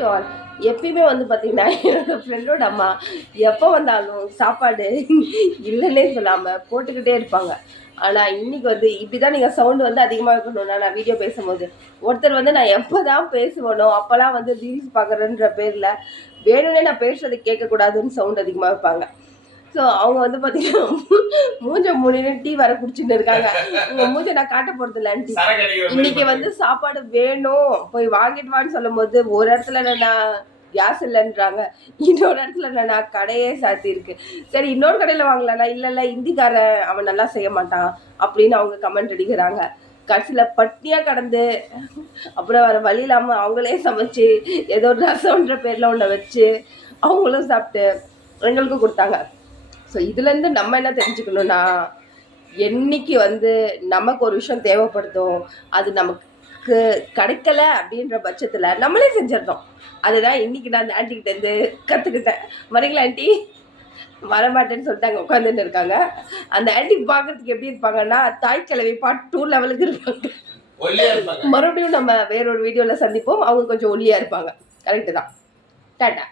To all. எப்பயுமே வந்து பார்த்தீங்கன்னா என்னோட ஃப்ரெண்டோட அம்மா எப்போ வந்தாலும் சாப்பாடு இல்லைன்னே சொல்லாமல் போட்டுக்கிட்டே இருப்பாங்க. ஆனால் இன்னைக்கு வந்து இப்படி தான் நீங்கள் சவுண்டு வந்து அதிகமாக இருக்கணும்னா நான் வீடியோ பேசும்போது ஒருத்தர் வந்து நான் எப்போ தான் பேசுவேனோ அப்போல்லாம் வந்து ரீல்ஸ் பார்க்குறேன்ற பேரில் வேணும்னே நான் பேசுறது கேட்கக்கூடாதுன்னு சவுண்ட் அதிகமாக வைப்பாங்க. ஸோ அவங்க வந்து பார்த்தீங்கன்னா மூஞ்ச மூணின்னு டீ வர குடிச்சுட்டு இருக்காங்க. உங்கள் மூஞ்ச நான் காட்ட போகிறது இல்லை ஆண்டி. இன்னைக்கு வந்து சாப்பாடு வேணும் போய் வாங்கிட்டு வான்னு சொல்லும் போது ஒரு இடத்துல நான் கேஸ் இல்லைன்றாங்க, இன்னொரு இடத்துல நான் கடையே சாத்தியிருக்கு. சரி இன்னொரு கடையில் வாங்கலாம்னா இல்லை இந்திக்காரன் அவன் நல்லா செய்ய மாட்டான் அப்படின்னு அவங்க கமெண்ட் அடிக்கிறாங்க. கடைசியில் பட்டியாக கடந்து அப்புறம் வேறு வழி இல்லாமல் அவங்களே சமைச்சு ஏதோ ரசம்ன்ற பேரில் ஒன்றை வச்சு அவங்களும் சாப்பிட்டு எங்களுக்கும் கொடுத்தாங்க. ஸோ இதுலேருந்து நம்ம என்ன தெரிஞ்சுக்கணுன்னா, என்னைக்கு வந்து நமக்கு ஒரு விஷயம் தேவைப்படுதோ அது நமக்கு கிடைக்கல அப்படின்ற பட்சத்தில் நம்மளே செஞ்சிடணும். அதுதான் இன்னைக்கு நான் அந்த ஆண்டிகிட்டேருந்து கற்றுக்கிட்டேன். வரீங்களா ஆண்டி? வரமாட்டேன்னு சொல்லிட்டு அங்கே உட்காந்துட்டு இருக்காங்க. அந்த ஆண்டி பார்க்கறதுக்கு எப்படி இருப்பாங்கன்னா தாய் கிழவி பார்ட் 2 லெவலுக்கு இருப்பாங்க. மறுபடியும் நம்ம வேறொரு வீடியோவில் சந்திப்போம். அவங்க கொஞ்சம் ஒல்லியாக இருப்பாங்க. கரெக்டு தான். டாட்டா.